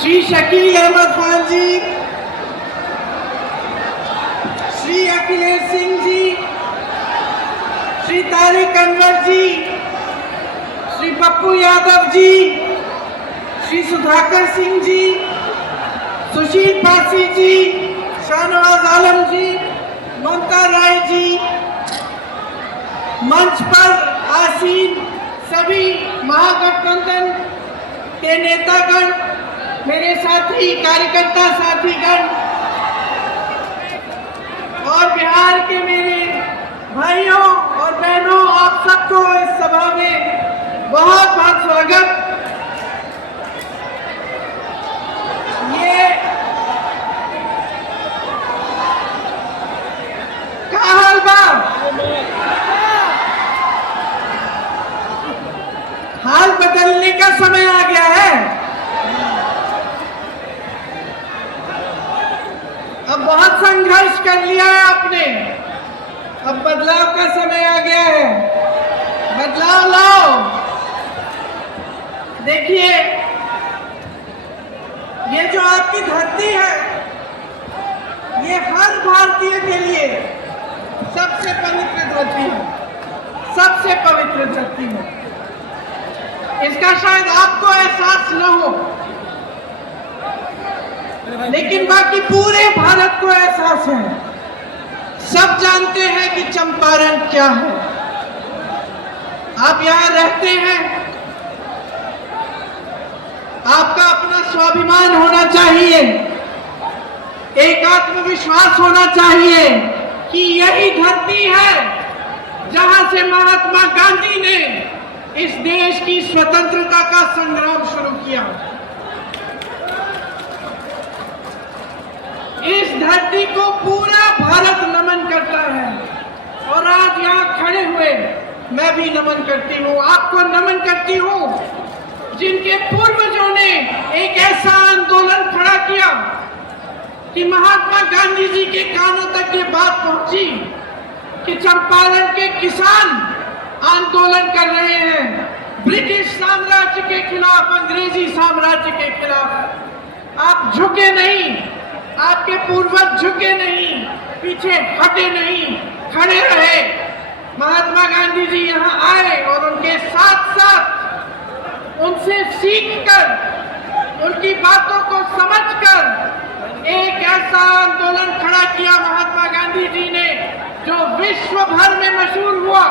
श्री शकील अहमद खान जी, श्री अखिलेश सिंह जी, श्री तारिक अनवर जी, श्री पप्पू यादव जी, श्री सुधाकर सिंह जी, सुशील पासी जी, शाहनवाज आलम जी, ममता राय जी, मंच पर आसीन सभी महागठबंधन के नेतागण, मेरे साथी कार्यकर्ता साथीगण और बिहार के मेरे भाइयों और बहनों, आप सबको इस सभा में बहुत बहुत स्वागत। ये क्या हाल बा? हाल बदलने का समय आ गया है। अब बहुत संघर्ष कर लिया है आपने, अब बदलाव का समय आ गया है। बदलाव लाओ। देखिए, ये जो आपकी धरती है, ये हर भारतीय के लिए सबसे पवित्र धरती है, सबसे पवित्र धरती है। इसका शायद आपको एहसास न हो, लेकिन बाकी पूरे भारत को एहसास है। सब जानते हैं कि चंपारण क्या है। आप यहां रहते हैं, आपका अपना स्वाभिमान होना चाहिए, एक आत्मविश्वास होना चाहिए कि यही धरती है जहां से महात्मा गांधी ने इस देश की स्वतंत्रता का संग्राम शुरू किया। इस धरती को पूरा भारत नमन करता है और आज यहाँ खड़े हुए मैं भी नमन करती हूँ, आपको नमन करती हूँ, जिनके पूर्वजों ने एक ऐसा आंदोलन खड़ा किया कि महात्मा गांधी जी के कानों तक ये बात पहुंची कि चंपारण के किसान आंदोलन कर रहे हैं ब्रिटिश साम्राज्य के खिलाफ, अंग्रेजी साम्राज्य के खिलाफ। आप झुके नहीं, आपके पूर्वज झुके नहीं, पीछे हटे नहीं, खड़े रहे। महात्मा गांधी जी यहाँ आए और उनके साथ साथ उनसे सीखकर, उनकी बातों को समझकर एक ऐसा आंदोलन खड़ा किया महात्मा गांधी जी ने जो विश्व भर में मशहूर हुआ।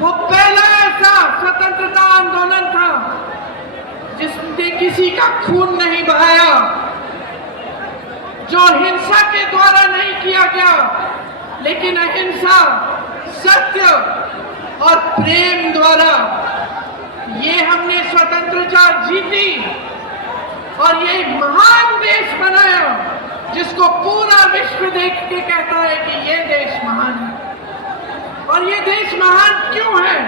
वो पहला ऐसा स्वतंत्रता आंदोलन था जिसने किसी का खून नहीं बहाया, जो हिंसा के द्वारा नहीं किया गया, लेकिन अहिंसा, सत्य और प्रेम द्वारा ये हमने स्वतंत्रता जीती और ये महान देश बनाया जिसको पूरा विश्व देख के कहता है कि ये देश महान है। और ये देश महान क्यों है?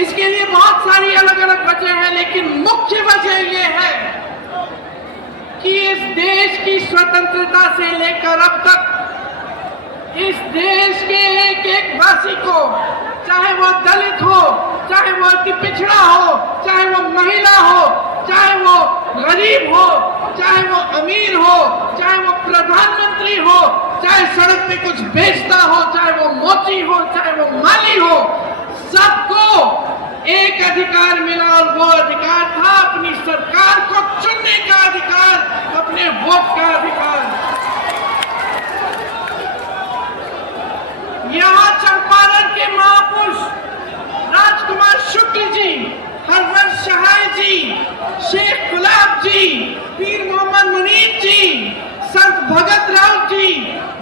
इसके लिए बहुत सारी अलग अलग वजह है, लेकिन मुख्य वजह ये है कि इस देश की स्वतंत्रता से लेकर अब तक इस देश के एक एक वासी को, चाहे वो दलित हो, चाहे वो अति पिछड़ा हो, चाहे वो महिला हो, चाहे वो गरीब हो, चाहे वो अमीर हो, चाहे वो प्रधानमंत्री हो, चाहे सड़क पे कुछ बेचता हो, चाहे वो मोची हो, चाहे वो माली हो, सबको एक अधिकार मिला और वो अधिकार था अपनी सरकार को चुनने का अधिकार, अपने वोट का अधिकार। यहाँ चंपारण के महापुरुष राजकुमार शुक्ल जी, हरवंश सहाय जी, शेख गुलाब जी, पीर मोहम्मद मुनीर जी, संत भगत राव जी,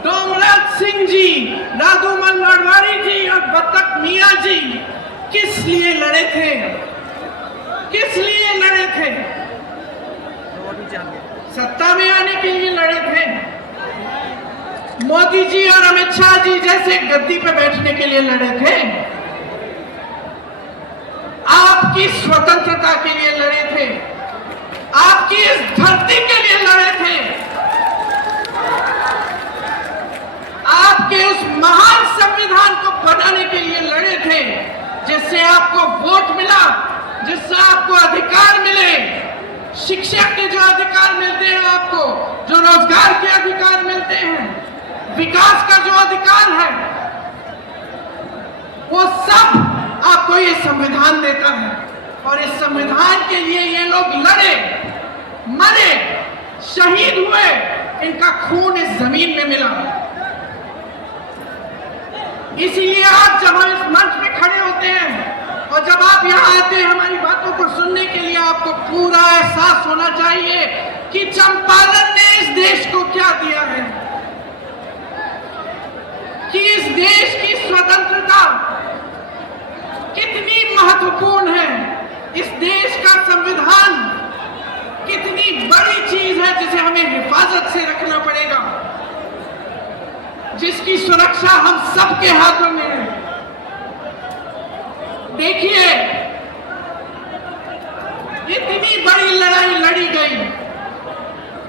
डोमराज सिंह जी, राधोमल लड़वारी जी और बतक मियाँ जी किस लिए लड़े थे? किस लिए लड़े थे? सत्ता में आने के लिए लड़े थे। मोदी जी और अमित शाह जी जैसे गद्दी पे बैठने के लिए लड़े थे। आपकी स्वतंत्रता के लिए लड़े थे, आपकी इस धरती के लिए लड़े थे, आपके उस महान संविधान को बनाने के लिए लड़े थे, जिससे आपको वोट मिला, जिससे आपको अधिकार मिले, अधिकार मिलते हैं आपको, जो रोजगार के अधिकार मिलते हैं, विकास का जो अधिकार है, वो सब आपको ये संविधान देता है। और इस संविधान के लिए ये लोग लड़े, मरे, शहीद हुए, इनका खून इस जमीन में मिला। इसीलिए आज जब हम इस मंच पे खड़े होते हैं और जब आप यहाँ आते हैं हमारी बातों को सुनने के लिए, आपको पूरा एहसास होना चाहिए कि चंपारण ने इस देश को क्या दिया है, कि इस देश की स्वतंत्रता कितनी महत्वपूर्ण है, इस देश का संविधान कितनी बड़ी चीज है जिसे हमें हिफाजत से रखना पड़ेगा, जिसकी सुरक्षा हम सबके हाथों में है। देखिए, इतनी बड़ी लड़ाई लड़ी गई,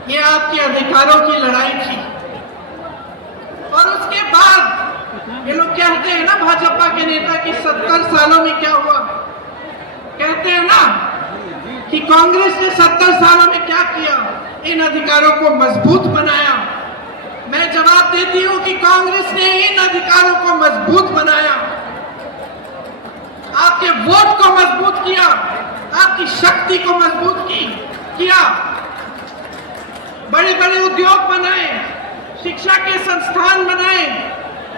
ये आपके अधिकारों की लड़ाई थी। और उसके बाद ये लोग कहते हैं ना, भाजपा के नेता, कि 70 सालों में क्या हुआ। कहते हैं ना कि कांग्रेस ने 70 सालों में क्या किया, इन अधिकारों को मजबूत बनाया। मैं जवाब देती हूं कि कांग्रेस ने इन अधिकारों को मजबूत बनाया, आपके वोट को मजबूत किया, आपकी शक्ति को मजबूत किया, बड़े बड़े उद्योग बनाए, शिक्षा के संस्थान बनाए।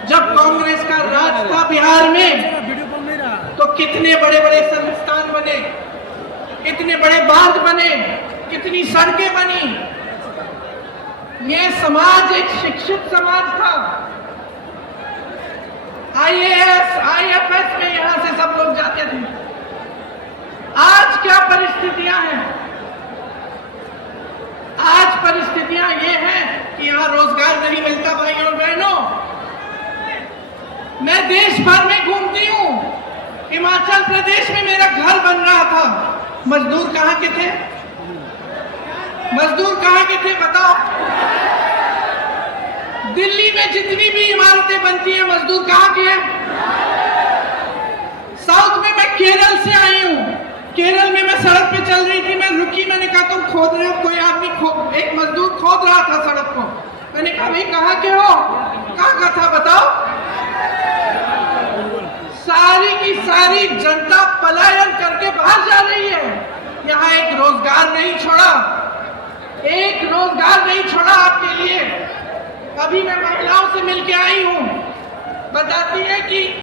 जब कांग्रेस का राज था बिहार में तो कितने बड़े बड़े संस्थान बने, कितने बड़े बांध बने, कितनी सड़कें बनी। ये समाज एक शिक्षित समाज था। IAS, IFS में यहां से सब लोग जाते थे। आज क्या परिस्थितियां हैं? आज परिस्थितियां ये हैं कि यहां रोजगार नहीं मिलता। भाइयों और बहनों, मैं देश भर में घूमती हूं। हिमाचल प्रदेश में मेरा घर बन रहा था, मजदूर कहां के थे? मजदूर कहां के थे बताओ? दिल्ली में जितनी भी इमारतें बनती हैं, मजदूर कहां के हैं? साउथ में मैं केरल से आई हूं। केरल में मैं सड़क पे चल रही थी, मैं रुकी, मैंने कहा तुम खोद रहे हो? कोई आदमी एक मजदूर खोद रहा था सड़क को। मैंने कहा भाई कहां के हो? कहां का था बताओ? सारी की सारी जनता पलायन करके बाहर जा रही है। यहाँ एक रोजगार नहीं छोड़ा, एक रोजगार नहीं छोड़ा आपके लिए। अभी मैं महिलाओं से मिलके आई हूं, बताती है कि